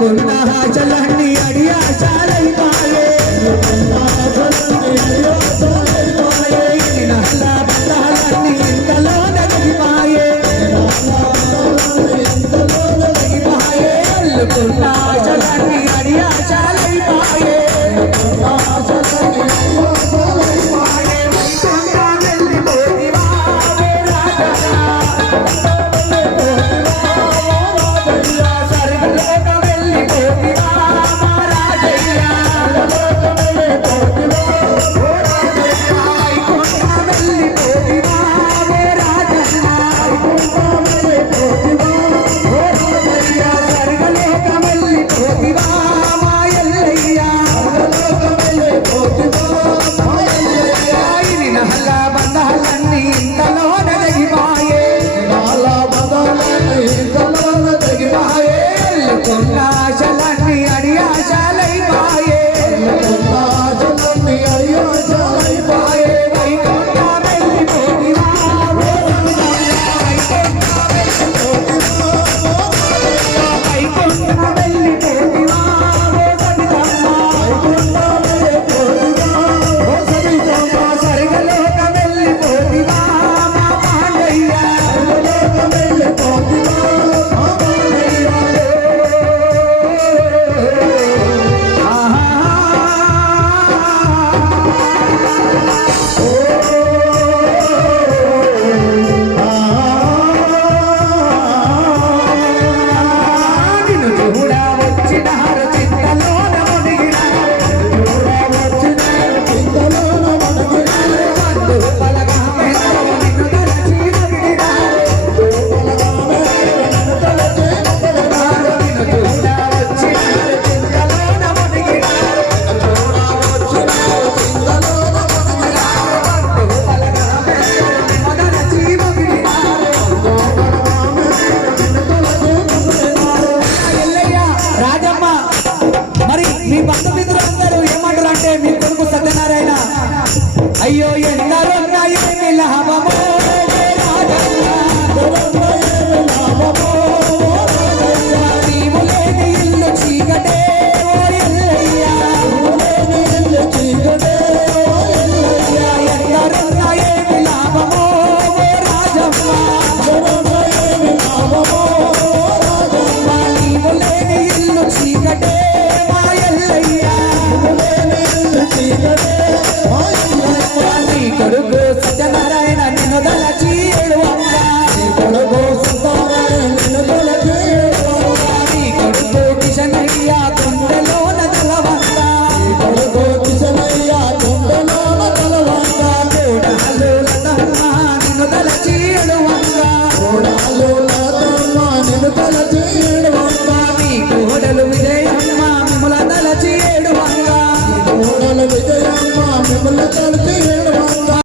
కొన్నా చల్లని అడియా చాలైనా అడియాశాలై మా మిత్రులందరూ ఏమంటారు అంటే మీ కొడుకు సత్యనారాయణ. అయ్యో ఎన్నరో నాయన Lord.